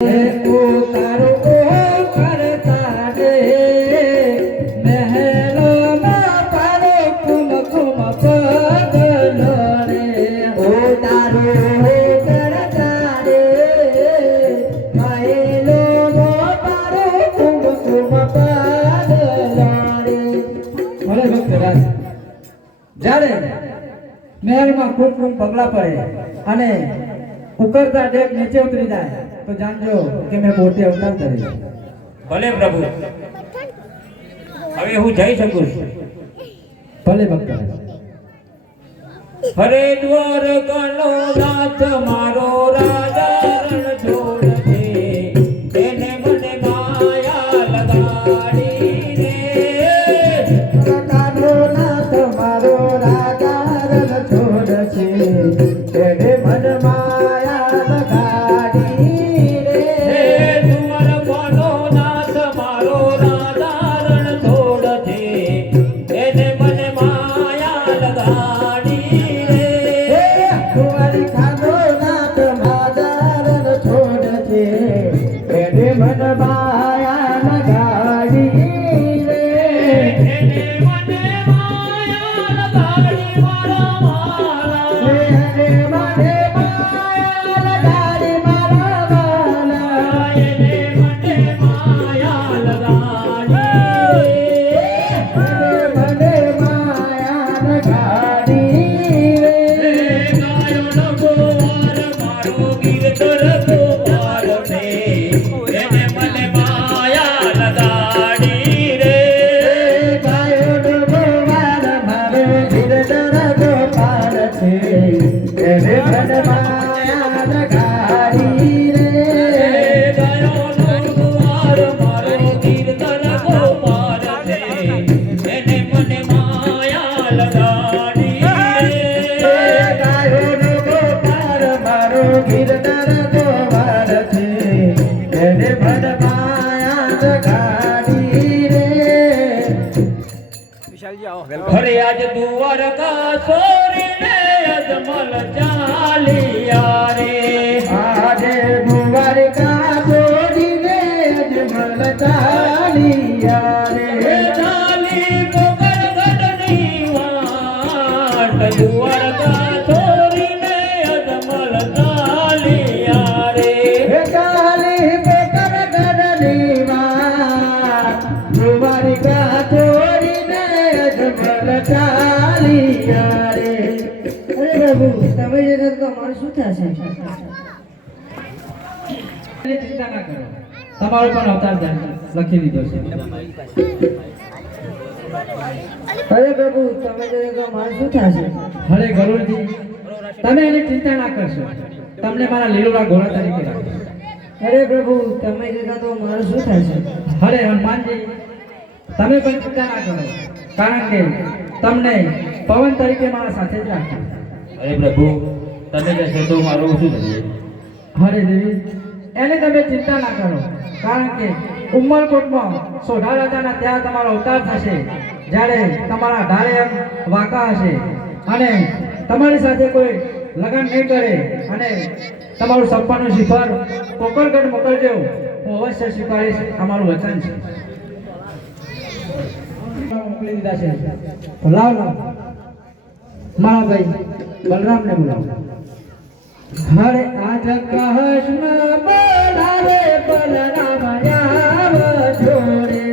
ઉતારો કરતા રે કરતા રે મહેલોમાં પારો કુમ કુમ પગલો રે ભલે ભક્તરાજ જ્યારે મહેલમાં ખૂબ પગલા પડે અને ઉકરતા ડેક નીચે ઉતરી જાય તો જાણજો કે મેં પોતે અવતાર ધરેલો ભલે પ્રભુ. હવે હું જઈ શકું છું. ભલે ભક્ત હરે દ્વાર કનો નાથ મારો રાજા રણ છોડ છે મને માયા લગાડી રે લગાડી લગાડી લગાડી રે હરે આજ દ્વારકા સોરીને અજમલ ચાલિયા રે તમે જે તો મારું શું થશે ચિંતા ના કરો તમારો પણ અવતાર લખી દીધો છે. અરે પ્રભુ તમે તો મારું શું થશે હરે ગરુડજી તમે એને ચિંતા ના કરશો. તમને મારા લીલોડા ઘોડા તરીકે રાખો અરે પ્રભુ તમે જે તો મારું શું થશે હરે હનુમાનજી તમે પણ ચિંતા ના કરો. કારણ કે તમને પવન તરીકે મારા સાથે જ રાખો અરે પ્રભુ તમે કહેશો તો મારું શું થશે હરે દેવી એને તમે ચિંતા ના કરો. કારણ કે ઉમરકોટમાં સોઢા રાજાના ત્યાં તમારો અવતાર થશે, જ્યારે તમારા ઢારે વાંકા હશે. અને તમારી સાથે કોઈ લગ્ન નહીં કરે અને તમારું સપનાનું શિખર કોકરગઢ મોકલજો. હું અવશ્ય સ્વીકારીશ, અમારું વચન છે. મોકલી દીધા છે. લાવ લાવ મારા ભાઈ, બલરામને બોલાવો. હરે આજ કૃષ્ણ બોલાવે બલરામ આવ જોડે.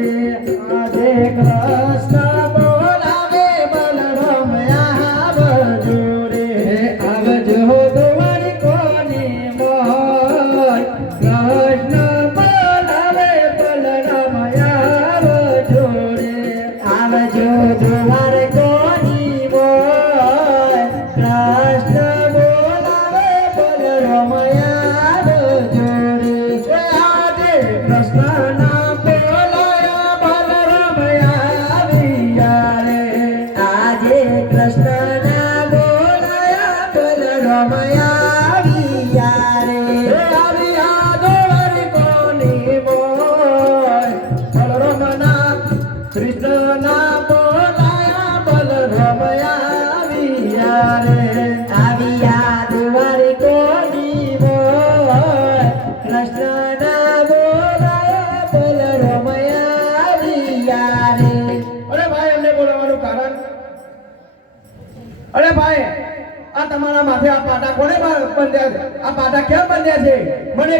આજે કૃષ્ણ અરે ભાઈ, આ તમારા માથે આ પાટા કોને બંધ્યા આ પાટા કેમ બંધ્યા છે? મને